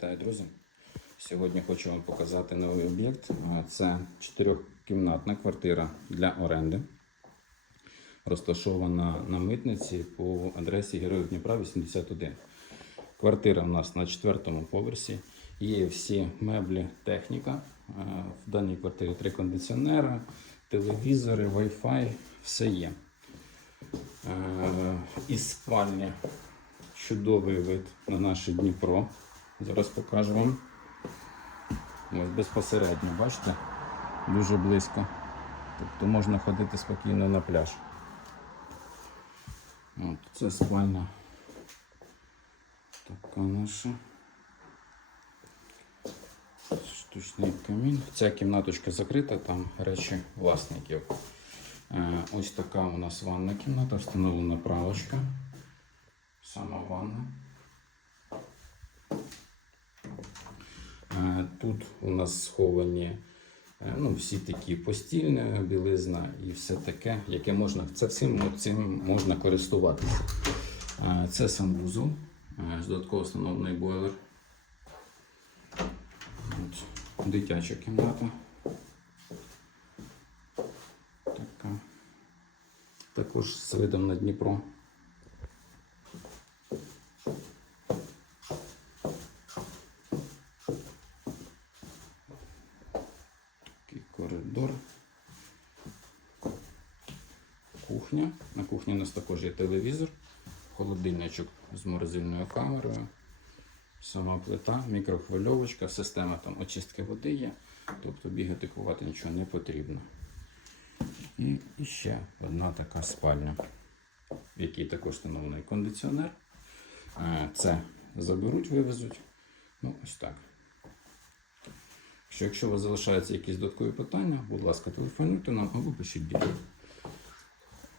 Вітаю, друзі! Сьогодні хочу вам показати новий об'єкт. Це чотирьохкімнатна квартира для оренди, розташована на митниці по адресі Героїв Дніпра 81. Квартира у нас на четвертому поверсі. Є всі меблі, техніка. В даній квартирі три кондиціонери, телевізори, Wi-Fi, все є. Із спальні чудовий вид на наше Дніпро. Зараз покажу вам. Ось безпосередньо, бачите? Дуже близько. Тобто можна ходити спокійно на пляж. От, це спальня. Така наша. Штучний камін. Ця кімнаточка закрита, там речі власників. Е, Ось така у нас ванна кімната, встановлена правочка. Сама ванна. Тут у нас сховані е, ну, всі такі постільна білизна і все таке, яке можна. Це всім цим можна користуватися. Е, Це санвузол, е, з додатково встановлений бойлер. От, дитяча кімната. Така. Також з видом на Дніпро. Коридор. Кухня. На кухні у нас також є телевізор, холодильничок з морозильною камерою, сама плита, мікрохвильовочка, система там очистки води є, тобто бігати кувати нічого не потрібно. І і ще одна така спальня, в якій також встановлений кондиціонер. Е, Це заберуть, вивезуть. Ну, ось так. Що якщо у вас залишаються якісь додаткові питання, будь ласка, телефонуйте нам або пишіть відео.